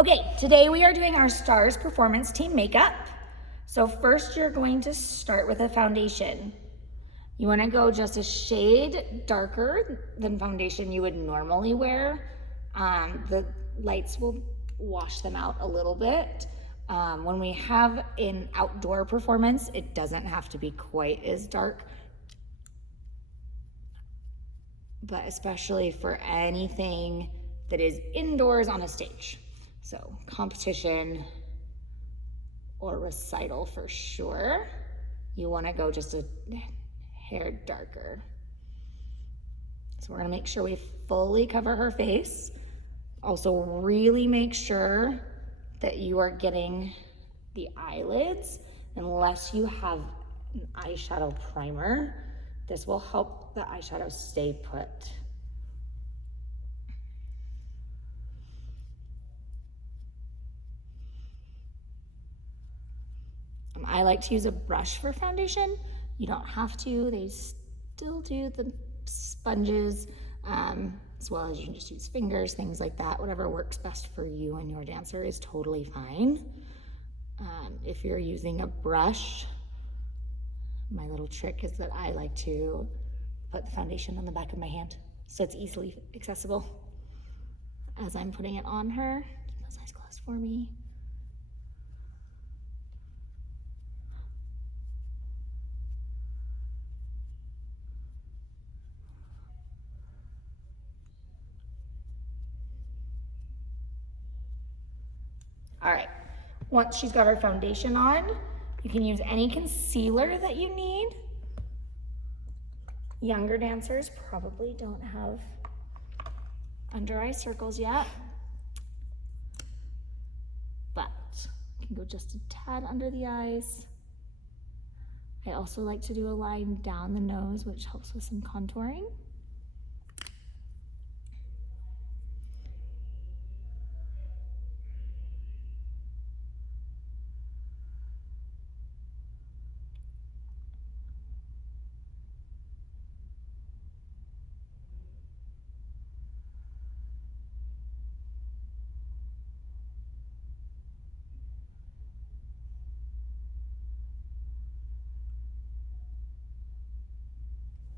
Okay, today we are doing our Stars Performance Team makeup. So first you're going to start with a foundation. You wanna go just a shade darker than foundation you would normally wear. The lights will wash them out a little bit. When we have an outdoor performance, it doesn't have to be quite as dark, but especially for anything that is indoors on a stage. So competition or recital for sure. You wanna go just a hair darker. So we're gonna make sure we fully cover her face. Also really make sure that you are getting the eyelids, unless you have an eyeshadow primer. This will help the eyeshadow stay put. I like to use a brush for foundation. You don't have to, they still do the sponges, as well as you can just use fingers, things like that. Whatever works best for you and your dancer is totally fine. If you're using a brush, my little trick is that I like to put the foundation on the back of my hand so it's easily accessible as I'm putting it on her. Keep those eyes closed for me. All right, once she's got her foundation on, you can use any concealer that you need. Younger dancers probably don't have under eye circles yet, but you can go just a tad under the eyes. I also like to do a line down the nose, which helps with some contouring.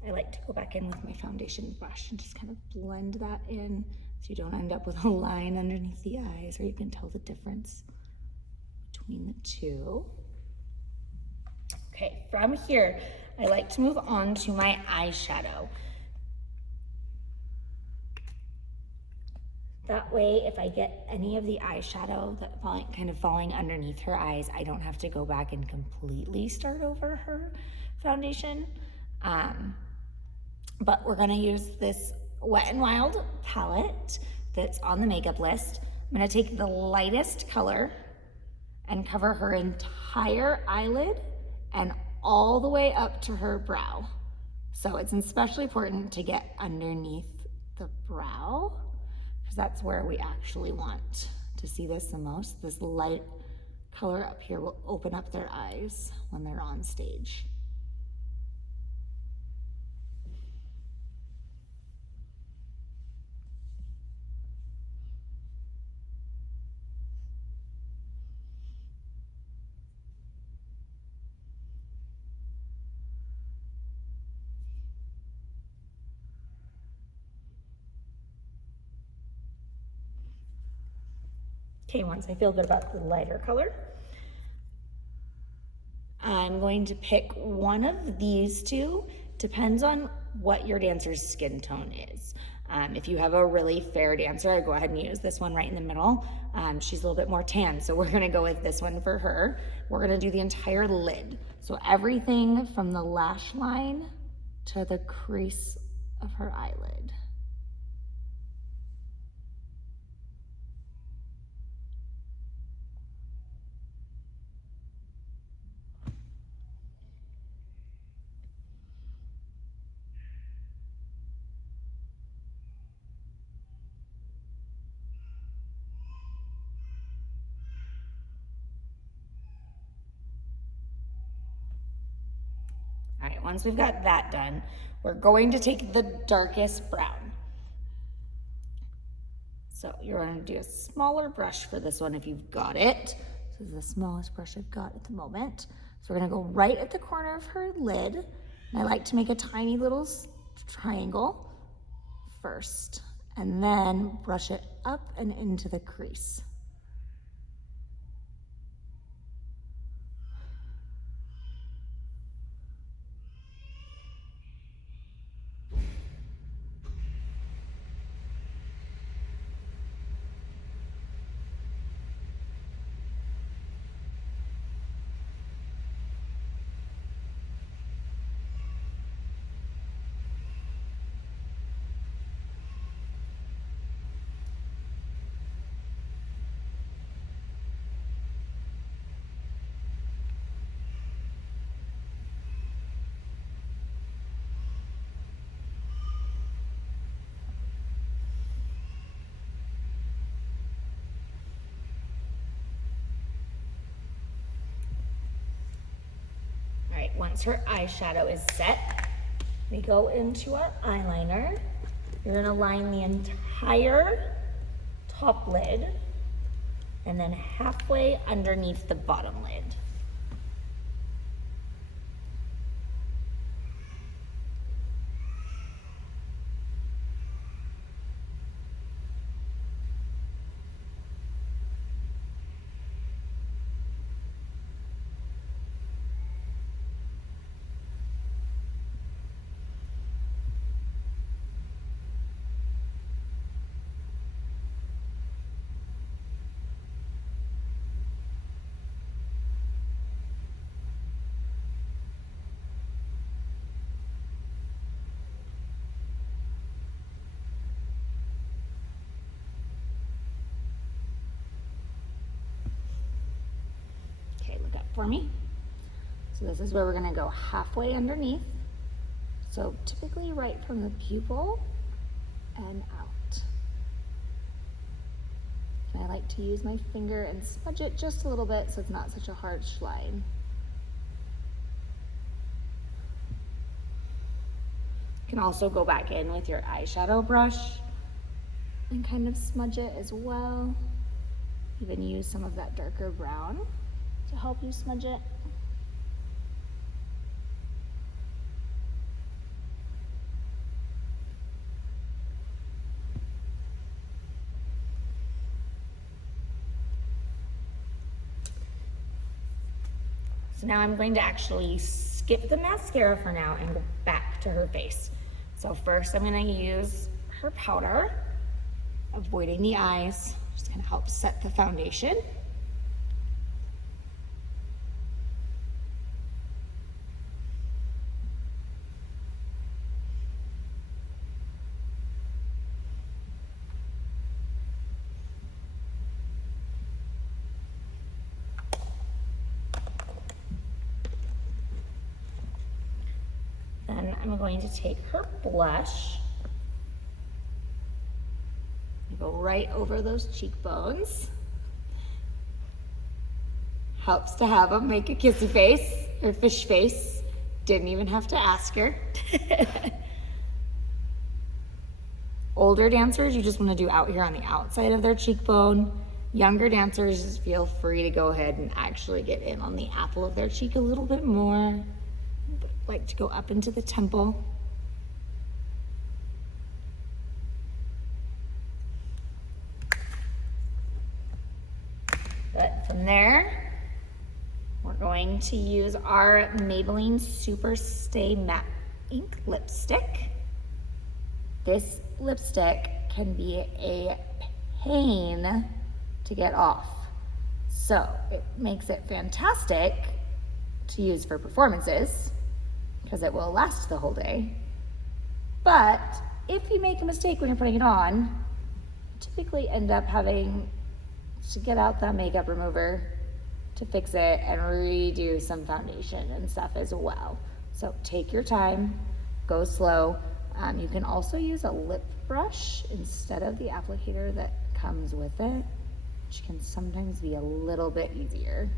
I like to go back in with my foundation brush and just kind of blend that in so you don't end up with a line underneath the eyes, or you can tell the difference between the two. Okay, from here, I like to move on to my eyeshadow. That way, if I get any of the eyeshadow that kind of falling underneath her eyes, I don't have to go back and completely start over her foundation. But we're gonna use this Wet n Wild palette that's on the makeup list. I'm gonna take the lightest color and cover her entire eyelid and all the way up to her brow. So it's especially important to get underneath the brow, because that's where we actually want to see this the most. This light color up here will open up their eyes when they're on stage. Okay, once I feel good about the lighter color, I'm going to pick one of these two. Depends on what your dancer's skin tone is. If you have a really fair dancer, I go ahead and use this one right in the middle. She's a little bit more tan, so we're gonna go with this one for her. We're gonna do the entire lid. So everything from the lash line to the crease of her eyelid. All right, once we've got that done, we're going to take the darkest brown. So you're gonna do a smaller brush for this one if you've got it. This is the smallest brush I've got at the moment. So we're gonna go right at the corner of her lid. And I like to make a tiny little triangle first, and then brush it up and into the crease. All right, once her eyeshadow is set, we go into our eyeliner. You're gonna line the entire top lid and then halfway underneath the bottom lid. Okay, look up for me. So this is where we're gonna go halfway underneath. So typically right from the pupil and out. And I like to use my finger and smudge it just a little bit so it's not such a harsh line. You can also go back in with your eyeshadow brush and kind of smudge it as well. Even use some of that darker brown to help you smudge it. So now I'm going to actually skip the mascara for now and go back to her face. So first I'm going to use her powder, avoiding the eyes, just going to help set the foundation. Then I'm going to take her blush, go right over those cheekbones. Helps to have them make a kissy face or fish face. Didn't even have to ask her. Older dancers, you just want to do out here on the outside of their cheekbone. Younger dancers, just feel free to go ahead and actually get in on the apple of their cheek a little bit more. Like to go up into the temple. But from there, we're going to use our Maybelline Super Stay Matte Ink Lipstick. This lipstick can be a pain to get off. So it makes it fantastic to use for performances, because it will last the whole day. But if you make a mistake when you're putting it on, you typically end up having to get out that makeup remover to fix it and redo some foundation and stuff as well. So take your time, go slow. You can also use a lip brush instead of the applicator that comes with it, which can sometimes be a little bit easier.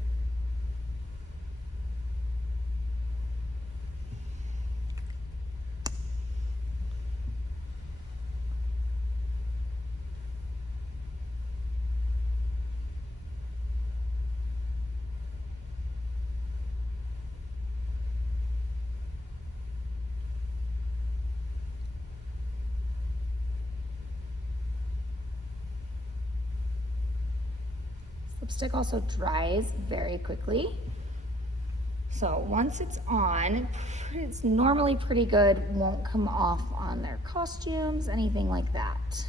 Lipstick also dries very quickly. So once it's on, it's normally pretty good, won't come off on their costumes, anything like that.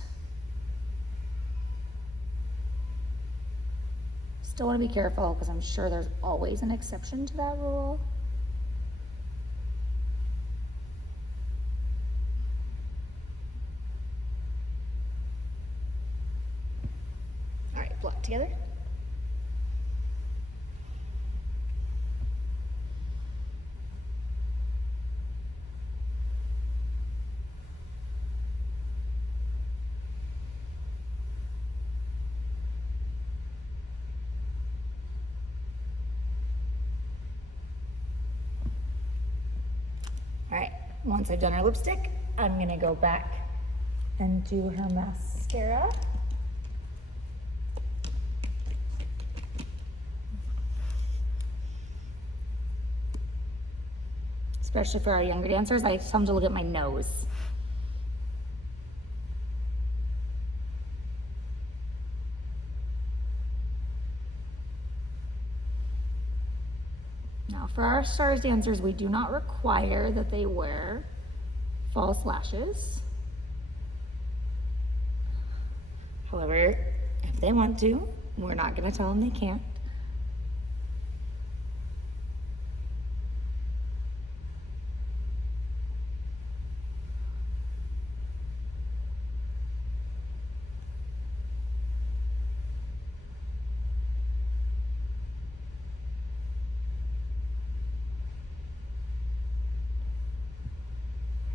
Still want to be careful because I'm sure there's always an exception to that rule. All right, blow it together. All right, once I've done her lipstick, I'm gonna go back and do her mascara. Especially for our younger dancers, I tell them to look at my nose. Now for our stars dancers, we do not require that they wear false lashes. However, if they want to, we're not gonna tell them they can't.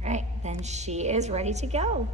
All right, then she is ready to go.